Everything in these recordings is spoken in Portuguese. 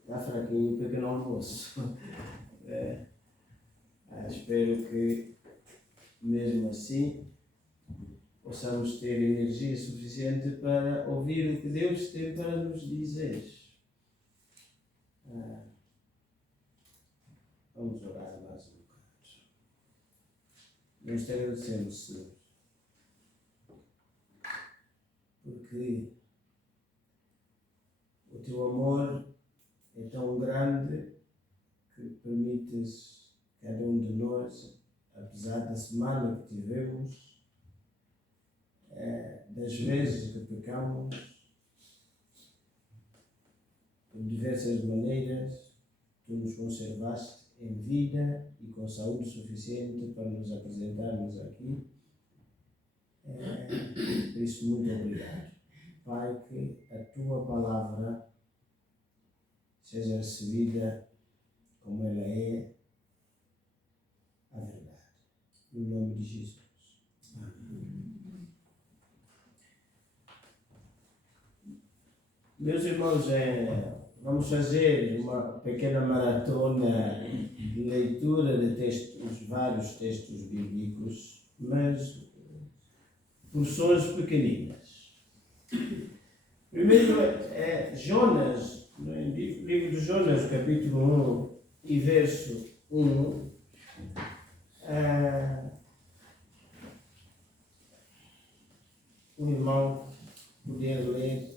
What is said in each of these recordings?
Está fraquinho o pequeno almoço. Espero que, mesmo assim, possamos ter energia suficiente para ouvir o que Deus tem para nos dizer. Vamos orar mais um bocado. Nós te agradecemos, Senhor, porque o teu amor é tão grande que permites cada um de nós, apesar da semana que tivemos, das vezes que pecamos, de diversas maneiras, tu nos conservaste em vida e com saúde suficiente para nos apresentarmos aqui. Por isso, muito obrigado. Pai, que a tua palavra seja recebida como ela é, a verdade. No nome de Jesus. Amém. Meus irmãos, vamos fazer uma pequena maratona de leitura de textos, vários textos bíblicos, mas porções pequeninas. Primeiro é Jonas, no livro de Jonas, capítulo 1 e verso 1. O irmão poder ler,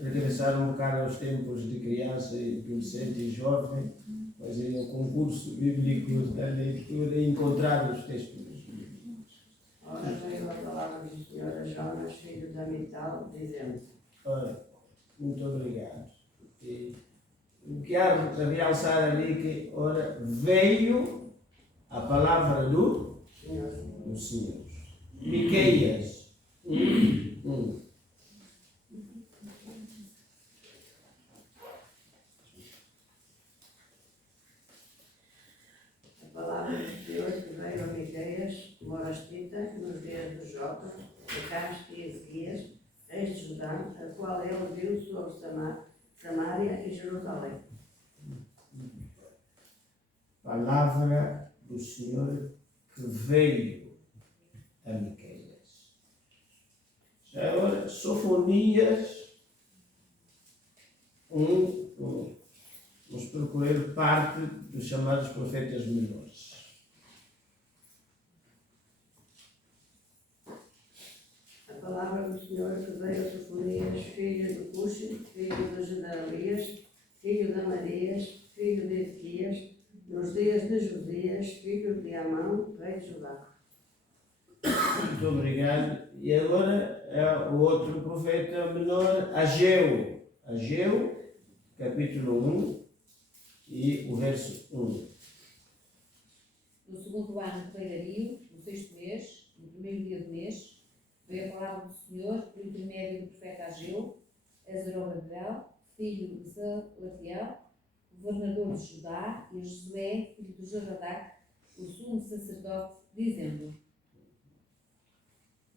regressar um bocado aos tempos de criança, adolescente e jovem, fazer um concurso bíblico da leitura e encontrar os textos bíblicos. Ora veio a palavra do Senhor a Jonas, filho de Amital, dizendo: Muito obrigado. E o que há de realçar ali que, ora, veio a palavra do Senhor. Miqueias 1. A palavra do Senhor que veio a Miqueias, morastita, nos dias de Jota, Acás e Ezequias, reis de Judá, a qual ele viu sobre Samaria e Jerusalém. Palavra do Senhor que veio a Miqueias. Já agora, Sofonias 1. Vamos procurar parte dos chamados profetas menores. A palavra do Senhor que veio a Sofonias, filho de Cuxi, filho de Gedalias, filho de Amarias, filho de Ezequias, nos dias de Josias, filho de Amão, rei de Judá. Muito obrigado. E agora é o outro profeta menor, Ageu. Ageu, capítulo 1 e o verso 1. No segundo ano do rei Dario, no sexto mês, no primeiro dia do mês, veio a palavra do Senhor por intermédio do profeta Ageu, a Zorobabel, filho de Salatiel, governador de Judá, e a Josué, filho de Josadac, o sumo sacerdote, dizendo: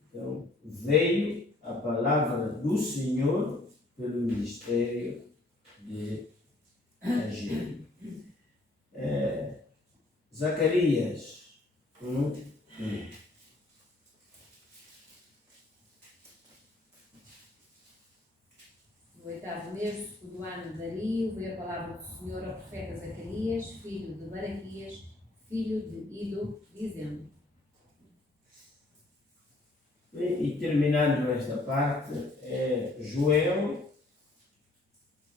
Então, veio a palavra do Senhor pelo ministério de Ageu. Zacarias 1. No oitavo mês do segundo ano de Dario, veio a palavra do Senhor ao profeta Zacarias, filho de Baraquias, filho de Ido, dizendo: E terminando esta parte, é Joel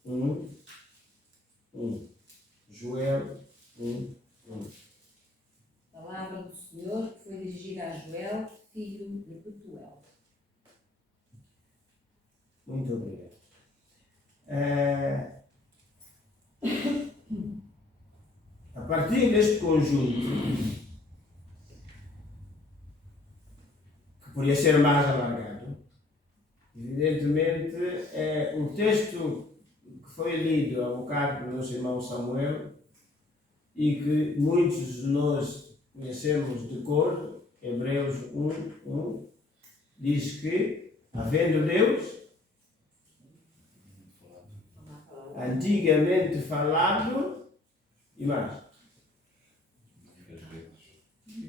1. Joel 1. Palavra do Senhor que foi dirigida a Joel, filho de Betuel. Muito obrigado. A partir deste conjunto, que podia ser mais alargado, evidentemente, o texto que foi lido há bocado pelo nosso irmão Samuel e que muitos de nós conhecemos de cor, Hebreus 1, diz que, havendo Deus, antigamente falado e mais.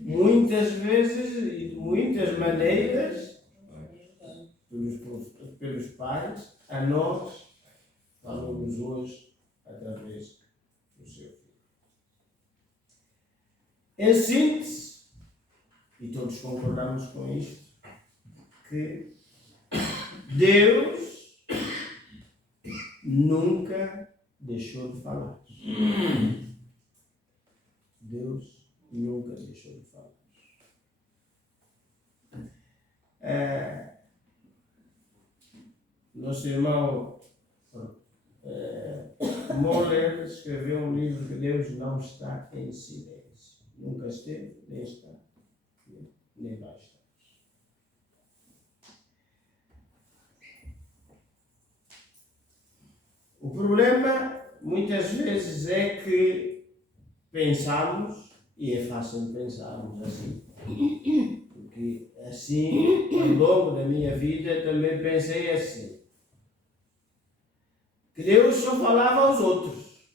Muitas vezes e de muitas maneiras pelos pais, a nós, falamos hoje através do seu filho. Em síntese, e todos concordamos com isto, que Deus nunca deixou de falar. Deus nunca deixou de falar. Nosso irmão Moller escreveu um livro que Deus não está em silêncio. Nunca esteve, nem está, nem vai estar. O problema, muitas vezes, é que pensamos, e é fácil pensarmos assim, porque assim, ao longo da minha vida, também pensei assim, que Deus só falava aos outros,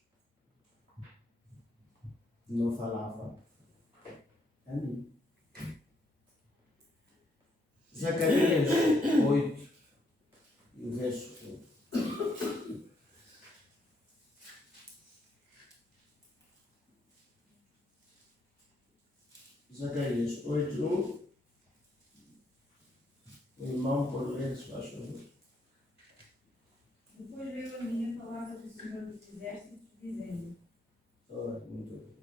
não falava a mim. Zacarias 8, e o verso 1. Zacarias 8:1. O irmão, por ler, se faz favor. Depois veio a minha palavra do Senhor dos Exércitos, dizendo: Muito obrigado.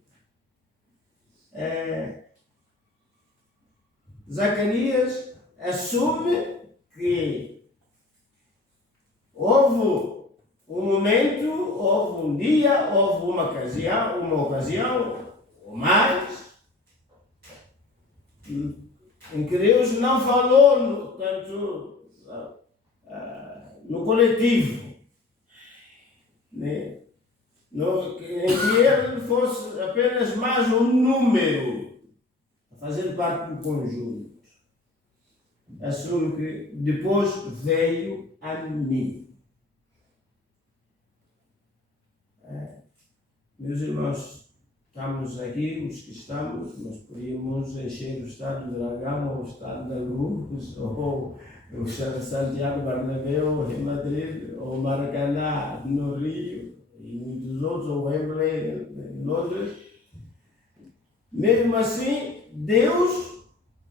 Zacarias assume que houve um momento, houve um dia, houve uma ocasião, ou mais, em que Deus não falou no coletivo, né? Em que ele fosse apenas mais um número a fazer parte do conjunto. Assumo que depois veio a mim. Meus irmãos, estamos aqui, os que estamos, nós podíamos encher o estado de Dragão, ou o estado da Luz, ou o Santiago Bernabéu em Madrid, ou Maracanã no Rio, e muitos outros, ou Wembley em Londres. Mesmo assim, Deus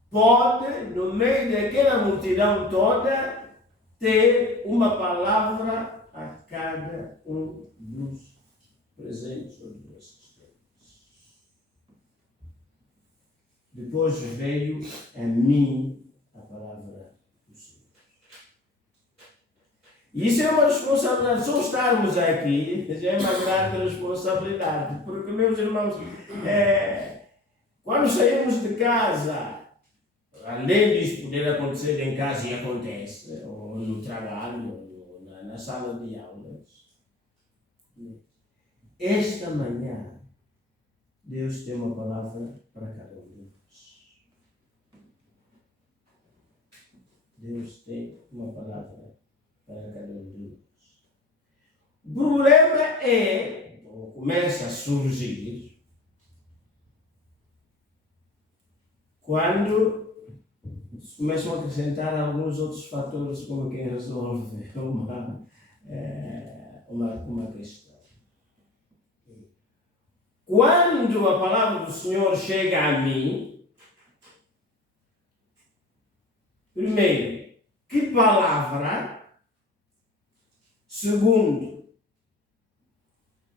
pode, no meio daquela multidão toda, ter uma palavra a cada um dos presentes ou dos assistentes. Depois veio a mim a palavra do Senhor. E isso é uma responsabilidade. Só estarmos aqui já é uma grande responsabilidade. Porque, meus irmãos, quando saímos de casa, além disso poder acontecer em casa, e acontece, ou no trabalho, ou na sala de aulas, esta manhã, Deus tem uma palavra para cada um de nós. Deus tem uma palavra para cada um de nós. O problema é, ou começa a surgir, quando se começam a acrescentar alguns outros fatores, como quem resolve uma questão. Quando a palavra do Senhor chega a mim, primeiro, que palavra? Segundo,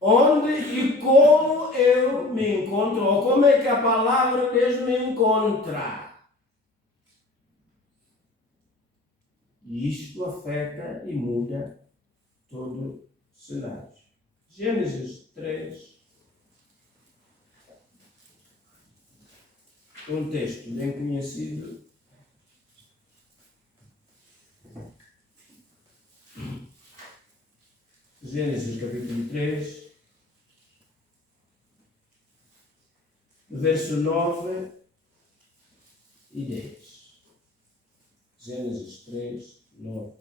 onde e como eu me encontro, ou como é que a palavra de Deus me encontra. E isto afeta e muda todo o cenário. Gênesis 3, um texto bem conhecido. Gênesis capítulo 3, verso 9 e 10. Gênesis 3, 9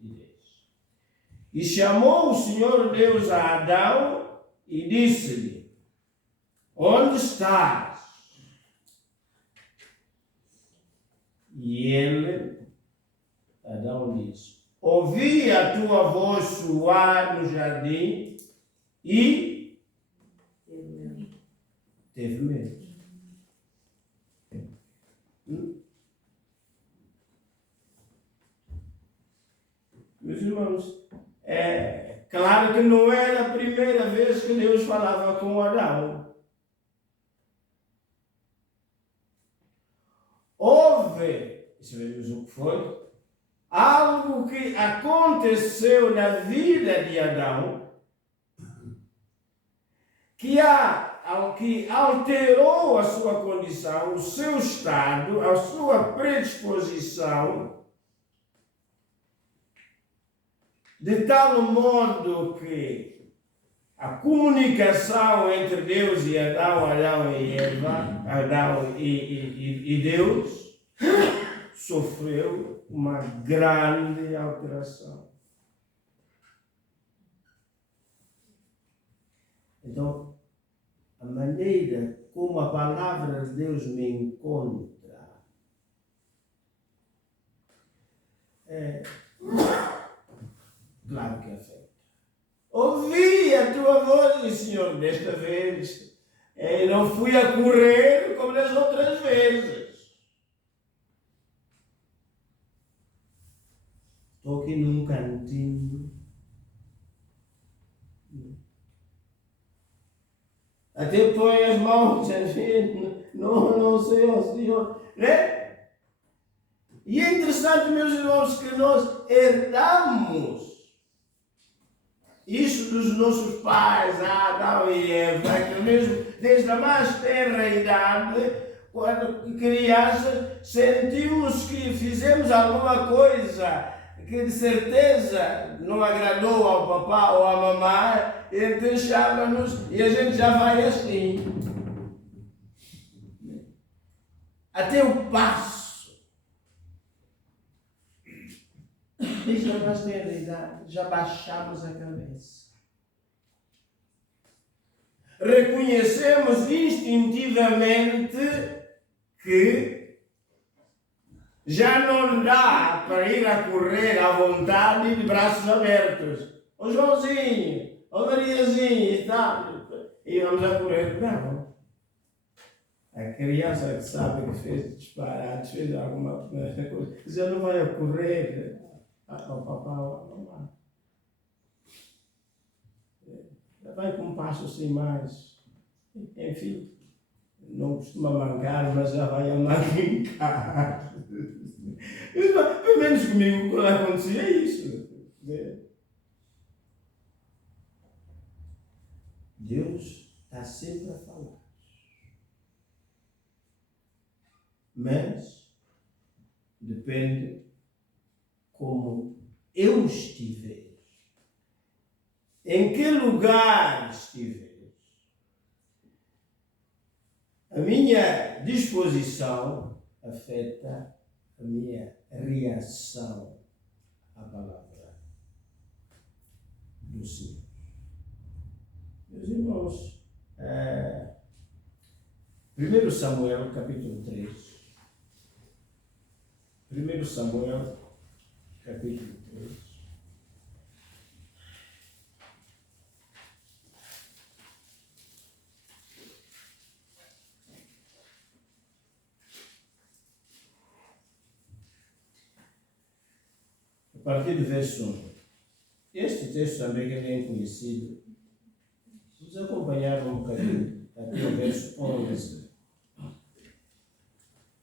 e 10. E chamou o Senhor Deus a Adão e disse-lhe: onde estás? E ele, Adão, disse: ouvi a tua voz soar no jardim e teve medo. Meus irmãos, é claro que não era a primeira vez que Deus falava com Adão. Houve, sabemos o que foi, algo que aconteceu na vida de Adão que alterou a sua condição, o seu estado, a sua predisposição, de tal modo que a comunicação entre Deus e Adão, Adão e Eva, Adão e Deus, sofreu uma grande alteração. Então, a maneira como a palavra de Deus me encontra é claro que afeta. Ouvi a tua voz, Senhor, desta vez. Não fui a correr como nas outras vezes. Estou aqui num cantinho. Até põe as mãos, não sei, ó Senhor. Né? E é interessante, meus irmãos, que nós herdamos isso dos nossos pais, Adão e Eva, que mesmo desde a mais tenra idade, quando crianças, sentimos que fizemos alguma coisa que de certeza não agradou ao papá ou à mamãe, então chama-nos e a gente já vai assim. Até o passo. Desde a mais tenra idade, já baixamos a cabeça. Reconhecemos instintivamente que já não dá para ir a correr à vontade de braços abertos. Ô Joãozinho, ô Mariazinha e tal. E vamos a correr. Não. A criança que sabe que fez disparate, fez alguma coisa, já não vai a correr ao papá ou à mamãe. Já vai com um passo assim mais. Enfim. Não costuma mancar, mas já vai a mancar. Pelo menos comigo, quando acontecia isso. Deus está sempre a falar. Mas depende como eu estiver. Em que lugar estiver. A minha disposição afeta a minha reação à palavra do Senhor. Meus irmãos, 1 Samuel, capítulo 3. 1 Samuel, capítulo 3. A partir do verso 1. Este texto também que é bem conhecido. Vamos acompanhar um bocadinho até o verso 11.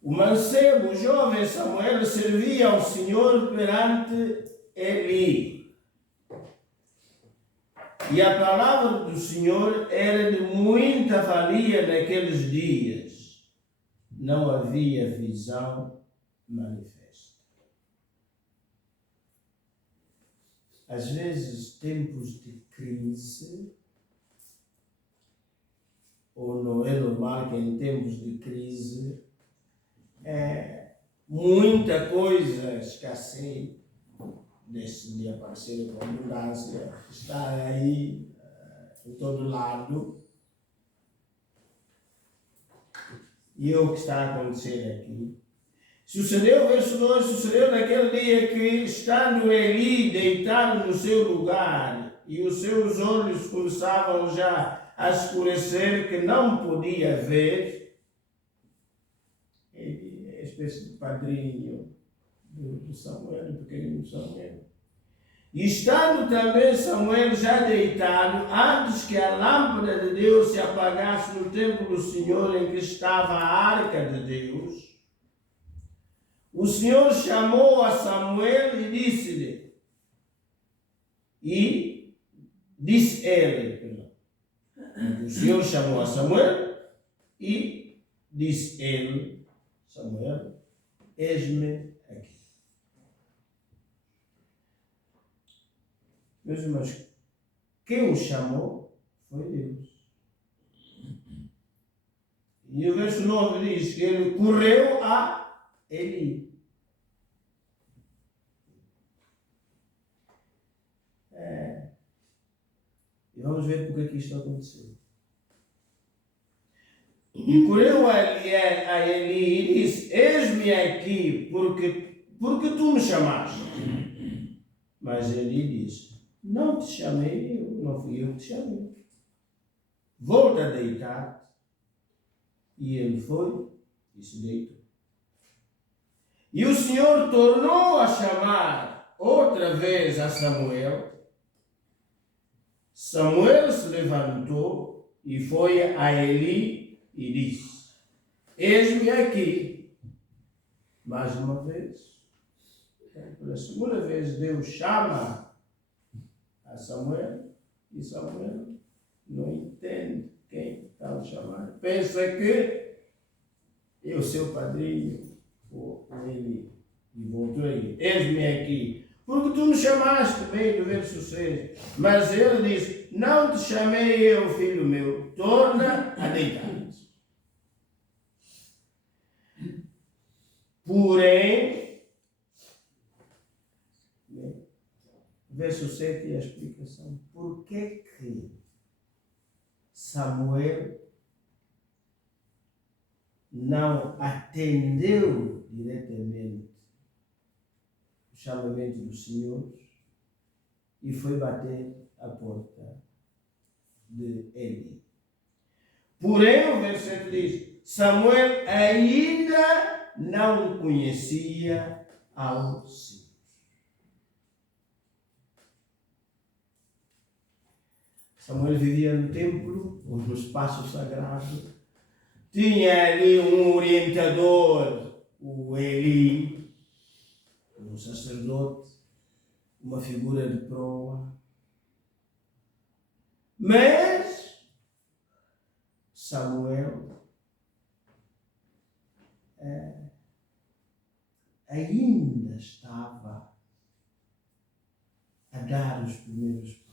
O mancebo, o jovem Samuel, servia ao Senhor perante Eli. E a palavra do Senhor era de muita valia naqueles dias. Não havia visão manifesta. Às vezes, tempos de crise, ou não é normal que em tempos de crise, muita coisa escasseia, de aparecer com abundância, está aí em todo lado. E o que está a acontecer aqui? Sucedeu, verso 2, sucedeu naquele dia que, estando Eli deitado no seu lugar, e os seus olhos começavam já a escurecer, que não podia ver, ele é uma espécie de padrinho do Samuel, do pequenino Samuel. E estando também Samuel já deitado, antes que a lâmpada de Deus se apagasse no templo do Senhor em que estava a arca de Deus, o Senhor chamou a Samuel e disse-lhe, o Senhor chamou a Samuel e disse ele, Samuel, eis-me aqui. Meus irmãos, quem o chamou foi Deus. E o verso 9 diz que ele correu a Eli. E vamos ver porque é que isto aconteceu. E correu a Eli e disse, eis-me aqui, porque tu me chamaste. Mas Eli disse, não te chamei eu, não fui eu que te chamei. Volta a deitar-te. E ele foi e se deitou. E o Senhor tornou a chamar outra vez a Samuel. Samuel se levantou e foi a Eli e disse, eis-me aqui. Mais uma vez, pela segunda vez, Deus chama a Samuel e Samuel não entende quem está a chamar. Pensa que é o seu padrinho, ou Eli. E voltou aí, eis-me aqui. Porque tu me chamaste, bem do verso 6. Mas ele disse, não te chamei eu, filho meu, torna a deitar-te. Porém, verso 7 e a explicação. Por que Samuel não atendeu diretamente o chamamento do Senhor e foi bater a porta de Eli? Porém, o versículo diz, Samuel ainda não conhecia ao Senhor. Samuel vivia no templo, ou no espaço sagrado. Tinha ali um orientador, o Eli, um sacerdote, uma figura de proa. Mas Samuel ainda estava a dar os primeiros passos.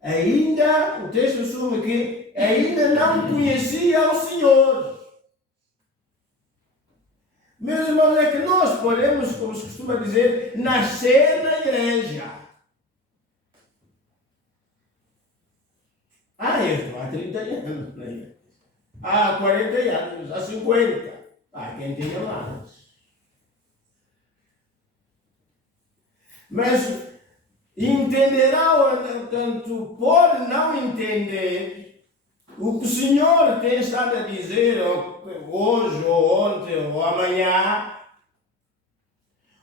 Ainda, o texto assume que ainda não conhecia o Senhor. Meus irmãos, é que nós podemos, como se costuma dizer, nascer na igreja. Eu estou há 30 anos na igreja. Há 40 anos, há 50. Quem tenha mais. Mas entenderá, tanto pode não entender o que o Senhor tem estado a dizer hoje, ou ontem, ou amanhã,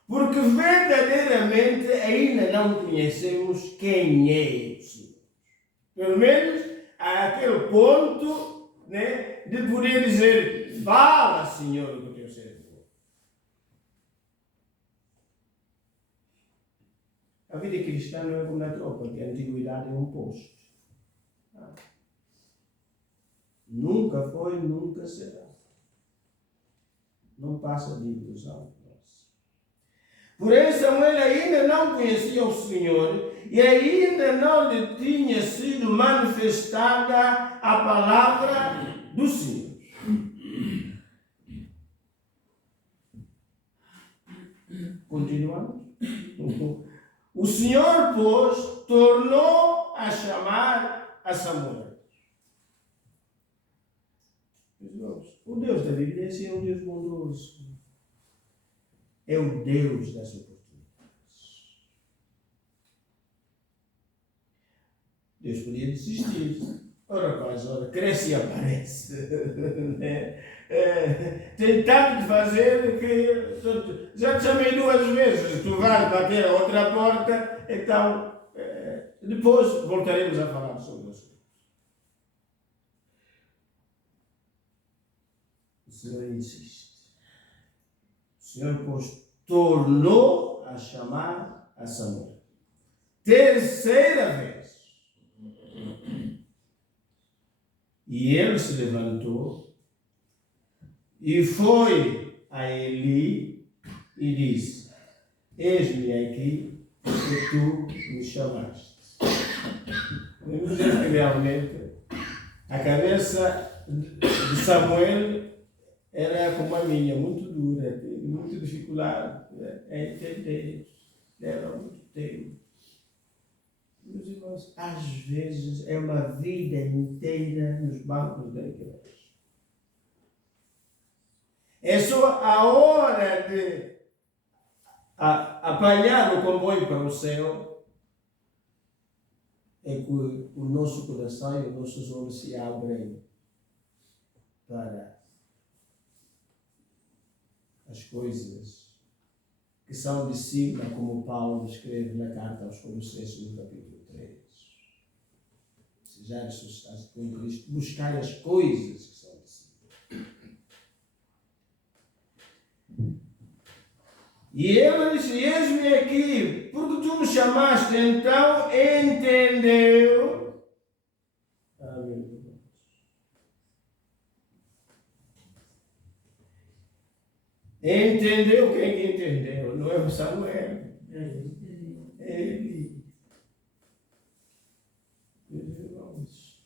porque verdadeiramente ainda não conhecemos quem é o Senhor. Pelo menos àquele ponto, né, de poder dizer, fala, Senhor, com o teu servo. A vida cristã não é como na tropa, que a antiguidade é um posto. Nunca foi, nunca será. Não passa de ilusão. Porém, Samuel ainda não conhecia o Senhor e ainda não lhe tinha sido manifestada a palavra do Senhor. Continuamos. O Senhor, pois, tornou a chamar a Samuel. O Deus da Bíblia é um Deus bondoso. É o Deus das oportunidades. Deus podia desistir. Ora, rapaz, ora, cresce e aparece. Tem tanto de fazer que já te chamei 2 vezes. Tu vais bater a outra porta, então depois voltaremos a falar sobre isso. O Senhor insiste. O Senhor, pois, tornou a chamar a Samuel. Terceira vez. E ele se levantou e foi a Eli e disse: Eis-me aqui, porque tu me chamaste. Vemos que realmente a cabeça de Samuel era como a minha, muito dura, muita dificuldade em entender. Leva muito tempo. Meus irmãos, às vezes é uma vida inteira nos bancos da igreja. É só a hora de apanhar o comboio para o céu é que o nosso coração e os nossos olhos se abrem para as coisas que são de cima, como Paulo escreve na carta aos Colossenses, no capítulo 3. Se já ressuscitaste com Cristo, buscar as coisas que são de cima. E ele disse: Eis-me aqui, porque tu me chamaste. Então entendeu. Amém. Entendeu? Quem que entendeu? Não é o Samuel. É ele. Meus irmãos,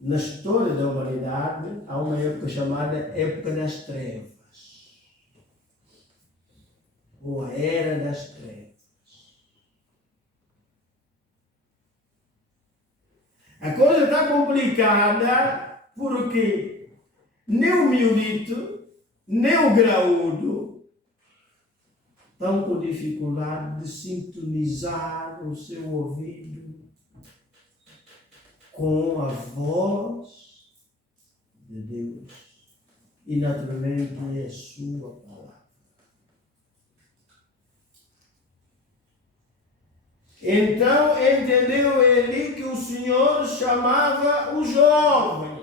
na história da humanidade há uma época chamada época das trevas. Ou a era das trevas. A coisa está complicada porque nem o miudito, nem o graúdo estão com dificuldade de sintonizar o seu ouvido com a voz de Deus e, naturalmente, a sua palavra. Então entendeu ele que o Senhor chamava o jovem.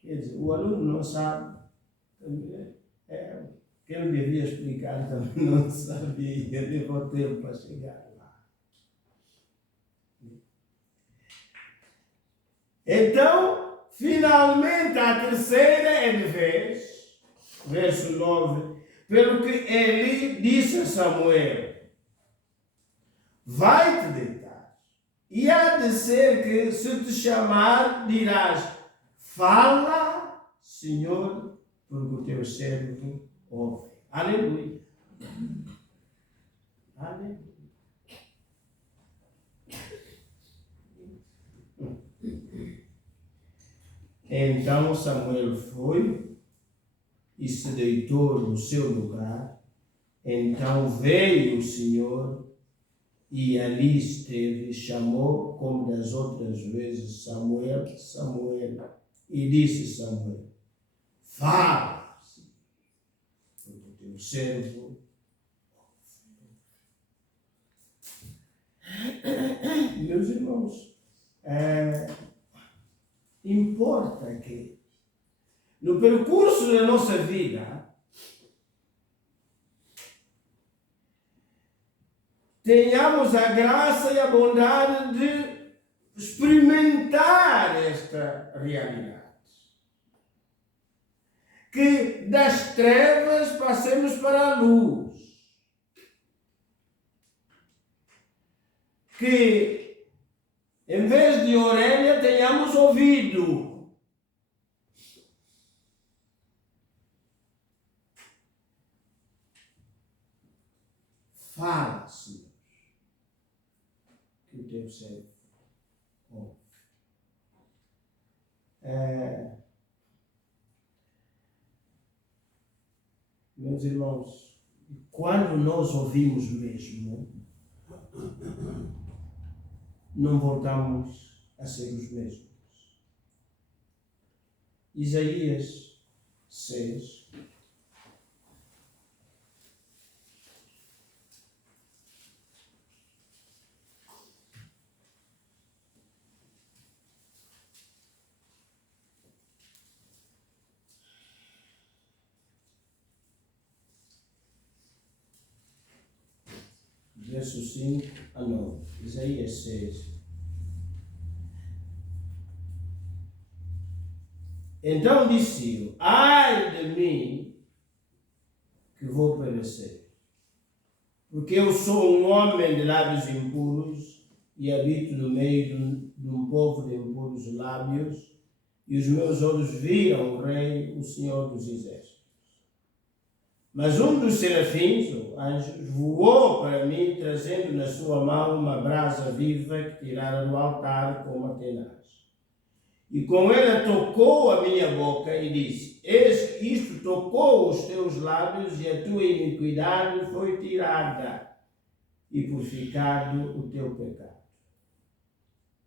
Quer dizer, o aluno não sabe, que eu devia explicar também não sabia, levou tempo para chegar lá. Então, finalmente, a terceira é de vez, verso 9, pelo que Eli disse a Samuel: vai-te deitar, e há de ser que, se te chamar, dirás: fala, Senhor, porque o teu servo ouve. Aleluia. Aleluia. Então Samuel foi e se deitou no seu lugar. Então veio o Senhor e ali esteve e chamou, como das outras vezes, Samuel, Samuel. E disse Samuel: fala, porque o teu servo. Meus irmãos, importa que no percurso da nossa vida tenhamos a graça e a bondade de experimentar esta realidade. Que das trevas passemos para a luz. Que em vez de orelha tenhamos ouvido. teu servo ouve. Meus irmãos, quando nós ouvimos mesmo, não voltamos a ser os mesmos. Isaías 6. Verso 5 a 9. Isaías 6. Então disse eu: ai de mim, que vou perecer, porque eu sou um homem de lábios impuros e habito no meio de um povo de impuros lábios, e os meus olhos viram o Rei, o Senhor dos Exércitos. Mas um dos serafins, ou anjos, voou para mim, trazendo na sua mão uma brasa viva que tirara do altar com uma tenaz. E com ela tocou a minha boca e disse: eis que isto tocou os teus lábios, e a tua iniquidade foi tirada, e purificado o teu pecado.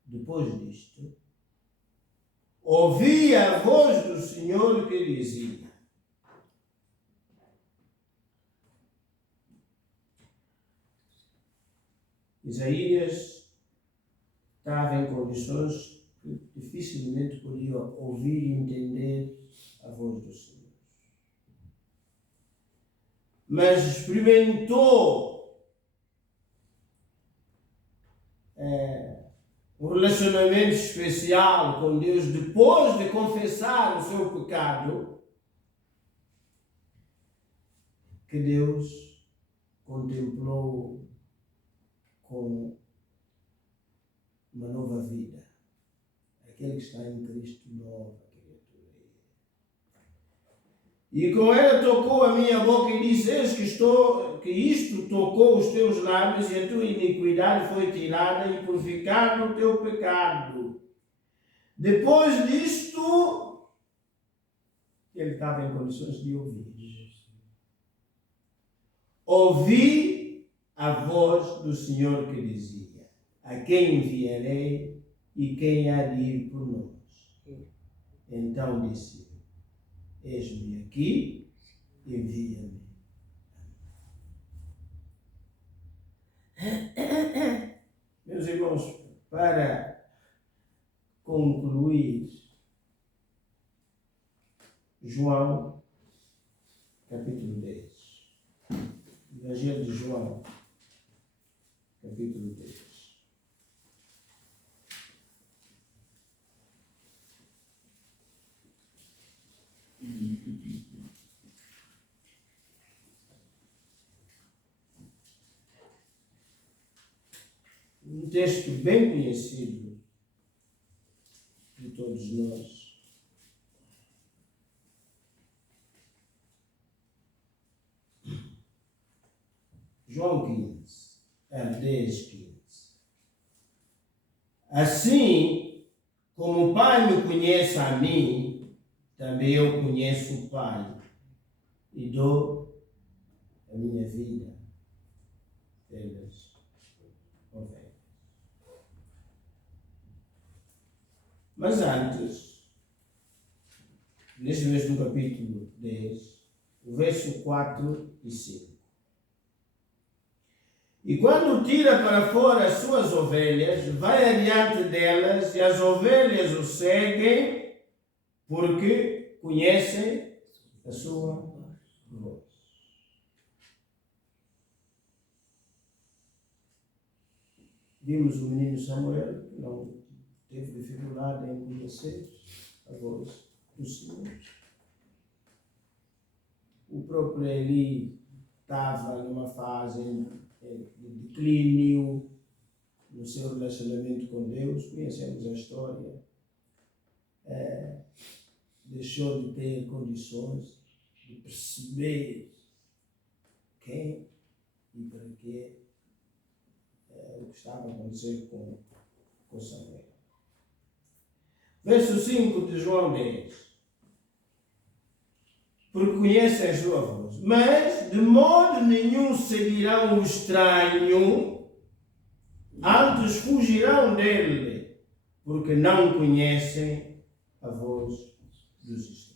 Depois disto, ouvi a voz do Senhor que dizia: Isaías estava em condições que dificilmente podia ouvir e entender a voz do Senhor. Mas experimentou um relacionamento especial com Deus depois de confessar o seu pecado, que Deus contemplou com uma nova vida. Aquele que está em Cristo, nova criatura. E com ela tocou a minha boca e disse: eis que isto tocou os teus lábios, e a tua iniquidade foi tirada, e purificado o teu pecado. Depois disto, ele estava em condições de ouvir. Ouvi a voz do Senhor que dizia: a quem enviarei e quem há de ir por nós? Então disse: eis-me aqui, envia-me. Meus irmãos, para concluir, João, capítulo 10. Evangelho de João, capítulo 10. Um texto bem conhecido de todos nós. João 15, 10, 15. Assim como o Pai me conhece a mim, também eu conheço o Pai, e dou a minha vida pelas ovelhas. Mas antes, neste mesmo capítulo 10, o verso 4 e 5. E quando tira para fora as suas ovelhas, vai adiante delas, e as ovelhas o seguem, porque conhecem a sua voz. Vimos o menino Samuel, que não teve dificuldade em conhecer a voz do Senhor. O próprio Eli estava numa fase de declínio no seu relacionamento com Deus. Conhecemos a história. Deixou de ter condições de perceber quem e para que o que estava a acontecer com Samuel. Verso 5 de João 10. Porque conhecem a sua voz, mas de modo nenhum seguirão o estranho, antes fugirão dele, porque não conhecem a voz dos estranhos.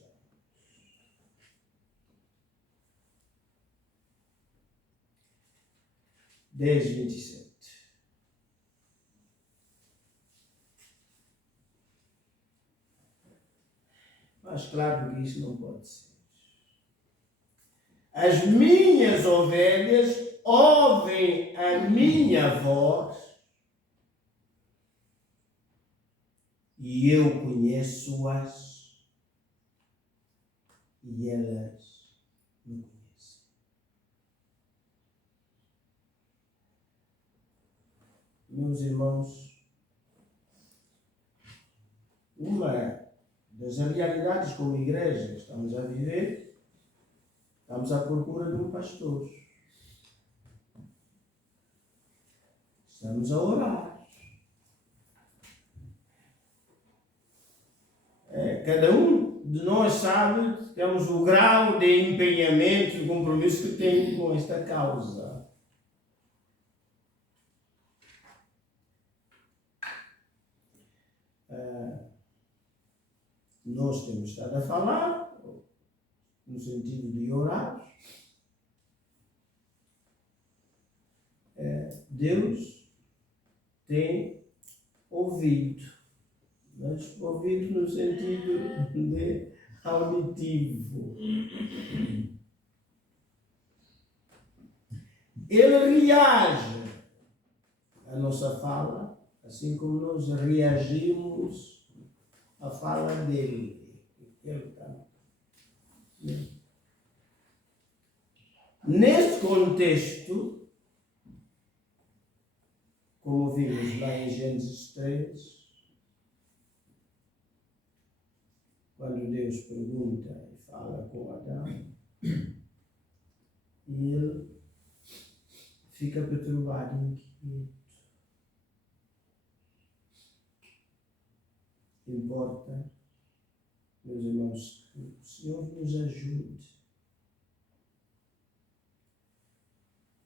10:27. Mas claro que isso não pode ser. As minhas ovelhas ouvem a minha voz e eu conheço-as e elas me conhecem. Meus irmãos, uma das realidades como igreja estamos a viver, estamos à procura de um pastor. Estamos a orar. Cada um de nós sabe que temos o grau de empenhamento e compromisso que tem com esta causa. Nós temos estado a falar no sentido de orar. Deus tem ouvido, mas ouvido no sentido de auditivo. Ele reage à nossa fala, assim como nós reagimos à fala dele. Ele está. Neste contexto, como vimos lá em Gênesis 3, quando Deus pergunta e fala com Adão, e ele fica perturbado e inquieto. Importa, meus irmãos, que o Senhor nos ajude.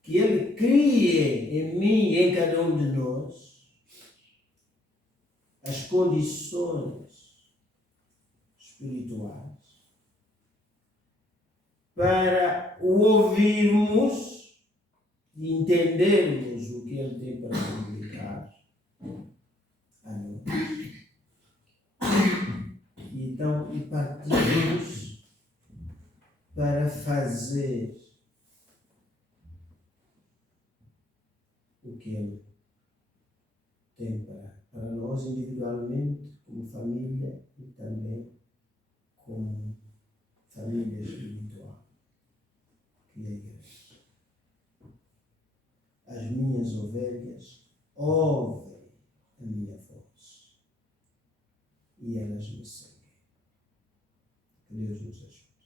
Que Ele crie em mim e em cada um de nós as condições espirituais para o ouvirmos e entendermos o que Ele tem para comunicar a nós. Então, e partimos para fazer o que Ele tem para nós individualmente, como família e também como família espiritual, que é a igreja. As minhas ovelhas ouvem a minha voz e elas me seguem. Que Deus nos ajude.